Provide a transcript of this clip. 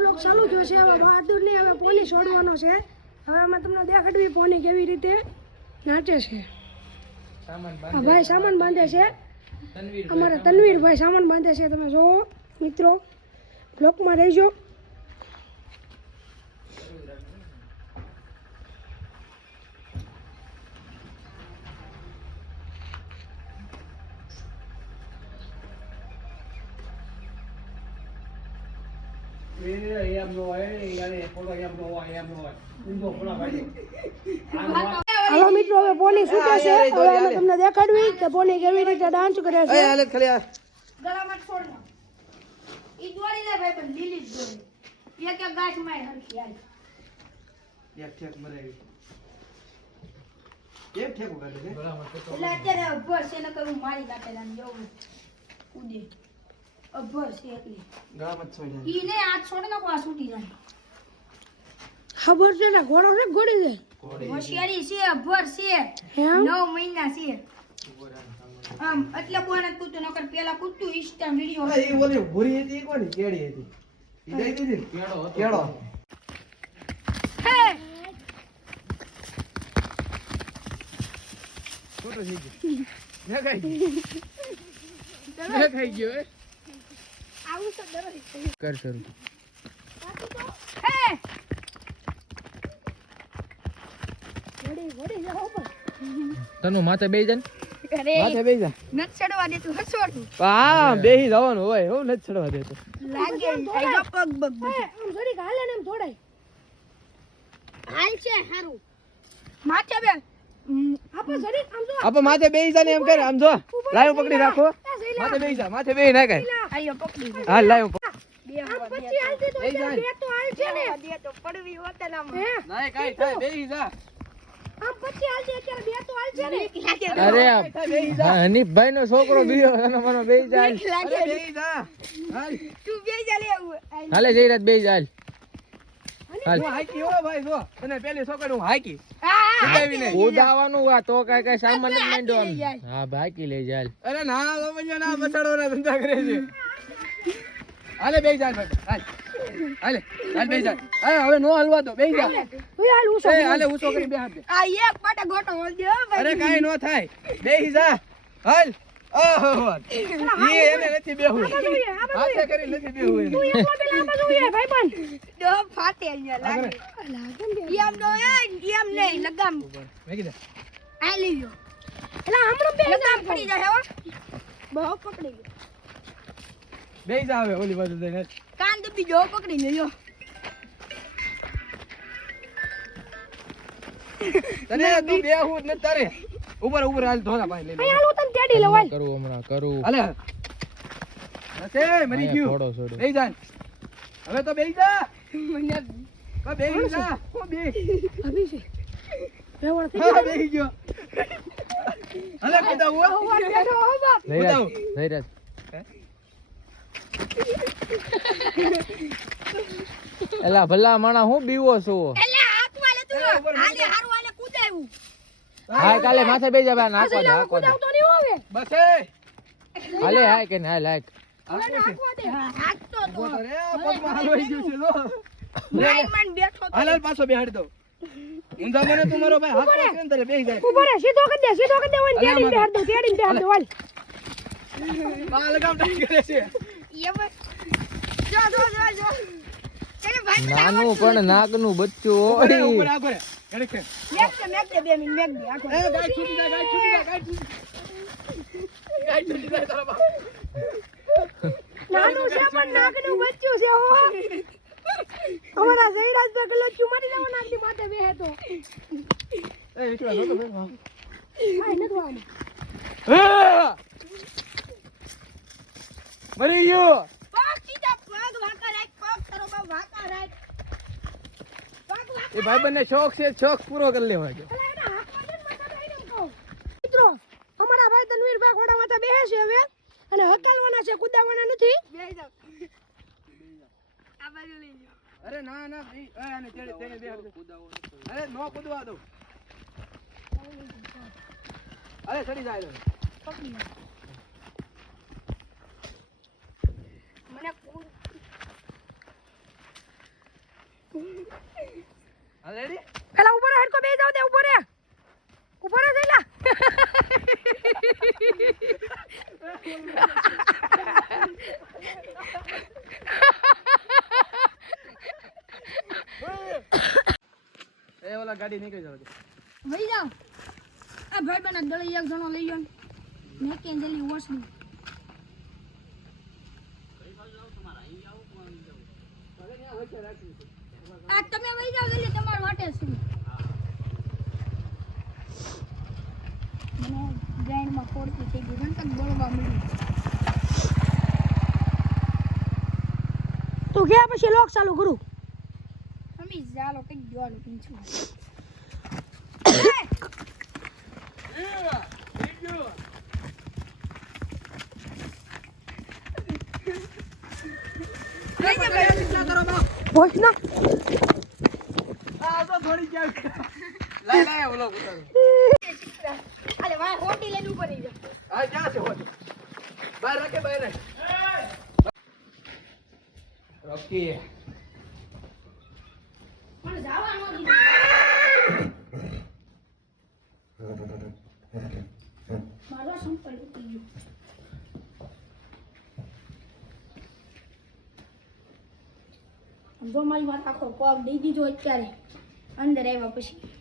Blog ચાલુ થયો છે. હવે બહાદુરની હવે પોની છોડવાનો છે. હવે અમે તમને દેખાડવી પોની કેવી રીતે નાચે છે. ભાઈ સામાન બાંધે છે. અમારા તનવીરભાઈ સામાન બાંધે છે. તમે જોવો મિત્રો, બ્લોકમાં રહેજો. હાલો મિત્રો, હવે પોની છૂટે છે. હવે અમે તમને દેખાડવી કે પોની કેવી રીતે ડાન્સ કરે છે. ગળામાં છોડનો ઈ દોરી લે ભાઈ, પણ લીલી જ દોરી એક ગાંઠ માય હરખી આઈ એક ઠેક મરાવી એક ઠેક ઉગાડે છે ગળામાં તો એટલે અત્યારે અભર છે ને કરું મારી નાખેલા ને એવું ઉડે અભર છે એટલે ગળામાં છોડી ઈ ને આ છોડ નાખો આ છૂટી જાય. ખબર છે ને ઘોડો ને ઘોડી દે હોશિયારી છે, અભર છે, એમ 9 મહિના છે. આમ એટલે બોને કૂતું નકર પેલા કૂતું ઇન્સ્ટા વિડિયો એ ઓલી ભૂરી હતી કોની કેડી હતી ઈ દઈ દીધી કેડો હે ફોટો થઈ ગયો ને ખાઈ ગયો એ આવું તો ડરે કર શરૂ હે વડી જાઓ પર તનો માથે બેહી જા અરે માથે બેહી જા નત ચડવા દે તું હસોડું હા બેહી જવાનું હોય હું નથી ચડવા દેતો લાગે આઈડો પગ બગ આમ જરીક હાલે ને એમ થોડાય હાલ છે હારું માથે બે આપણે જરીક આમ જો આપો માથે બેહી જા ને એમ કર આમ જો લાયો પકડી રાખો માથે બેહી જા માથે બેહી ના કર આયો પકડી હા લાયો બે આમ પછી હાલતી તો અત્યારે બે તો હાલ છે ને દે તો પડવી હોતલામાં હે નાય કાઈ થાય બેહી જા આમ પછી હાલતી અત્યારે બે તો હાલ છે ને અરે હનીફભાઈ નો છોકરો બીયો અને મને બેહી જા અરે બેહી જા હાલ તું બે જા લે હાલે જઈ રાત બેહી જા હાલ હું હાકી હો ભાઈ જો અને પેલી છોકરી હું હાકી ઉડાવી નહીં ઉડાવવાનું આ તો કઈ સામાન જ માંડ્યો આમ હા બાકી લઈ જાય અરે ના લોમણિયા ના બસાડવાના ધંધા કરે છે હાલે બેહી જા ભાઈ હાલ હાલે હાલ બેહી જા હવે નો હલવા દો બેહી જા હું હાલ ઉસો એ હાલે ઊંચો કરી બે હાથ દે આ એક પાટા ગોટો વળ દે અરે કાઈ નો થાય બેહી જા હાલ ઓહો ઈ એને નથી બેહવું હાથે કરી નથી બેહવું તું એકલો પેલા આ બાજુ એ ભાઈબંધ દો ફાટે અહીંયા લાગે લાગે ને એમ નો એમ નહીં લગામ મેં કીધા આ લીયો એટલે હમણાં બે લગામ પડી જાય હો બહુ પકડી ગયો બેહી જા હવે ઓલી બાજુ જઈને કાન દબી જો પકડી લેજો તને તું બેહું જ ન તારે ઉપર હાલ ધોલા ભાઈ લઈ લે હાલ હું તને તેડી લઉં હાલ કરું હમણાં કરું હાલે હસે મરી ગયું થોડો છોડો બેહી જા હવે તો બેહી જા મને બેહી જા ઓ બે અભી છે રેવણ થઈ હા બેહી ગયો હાલે કીધા હો બેઠો હો બાપ જઈ રાત જઈ રાત એલા ભલા માણા હું બીવો છો એટલે હાથ વાલે તું હાલે હારું હાલે કૂદાયું હા કાલે માથે બેસી જા નાખવા દે નાખવા દે તો નહીં આવે બસ એ હાલે હાય કે હાલ હાય હાથ તો ઉભો તો રે પગમાં હાલવાઈ ગયું છે જો માઈન બેઠો તો હાલ પાછો બેહાડી દો ઊંધા મને તું મારો ભાઈ હાથ પકડીને તારે બેહી જાય ઉભો રે સીધો કરી દે ઓય તેડીને બેહાર દો હાલ આ લગામ ટાઈ કરે છે એ બસ જો ચલે ભાઈ નાનું પણ નાકનું બચ્ચું ઉપર હોય આગો રે ઘડીક રે મેક દે 2 મિનિટ મેક દે આખો એ ગાય છૂટી જાય ગાય છૂટી જાય તારા બાપ નાનું છે પણ નાકનું બચ્ચું છે હો અમારા જયરાજ બે ગલો ચુમારી જવા નાખી માથે બેહે તો એ વિશ્વાસ હતો ભાઈ હાય ન ધોવાનું મરી ગયો પગ સીધા પગ વાકા રાખ પગ તારો બા વાકા રાખ પગ વાકા એ ભાઈબંધને શોખ છે શોખ પૂરો કરી લેવા છે મિત્રો અમારા ભાઈ તનવીરભાઈ ઘોડા માથે બેહે છે હવે અને હકાલવાના છે કુદાવાના નથી બેહી જાવ આ બાજુ લઈ જાવ અરે ના ના એ આને તેડે બેહાડ દે અરે નો કૂદવા દો અરે ચડી જાય પકડી મને હાલ રેડી પેલા ઉપર હેડકો બેસી જાવ દે ઉપર રે જઈલા એ ઓલા ગાડી નીકળી જાવ વહી જાઓ આ ભાઈ બના ગળે એક જણો લઈ ગયો મેં કે જલ્દી ઓછડી આ તમે વહી જાઓ જલ્દી તમાર વાટે છે મને ગ્રાઇન્ડમાં ફોડતી થઈ ગઈ ઘંટક બળવા મળ્યું તું ગયા પછી લોક ચાલુ કરું અમે જાલો કઈ દેવાનું પીંછું હોશ ના આ તો થોડી ક્યાં લાય ઓલો ઉતારો અરે વાહ હોટી લઈને ઉપર રહી જા આ ક્યાં છે હોટ બહાર રાખે બહાર રાખ રોકી મને જાવા નો દીધું મારો સંપલ તૂટી ગયો જો મારી વાત આખો પગ દઈ દીધો અત્યારે અંદર આવ્યા પછી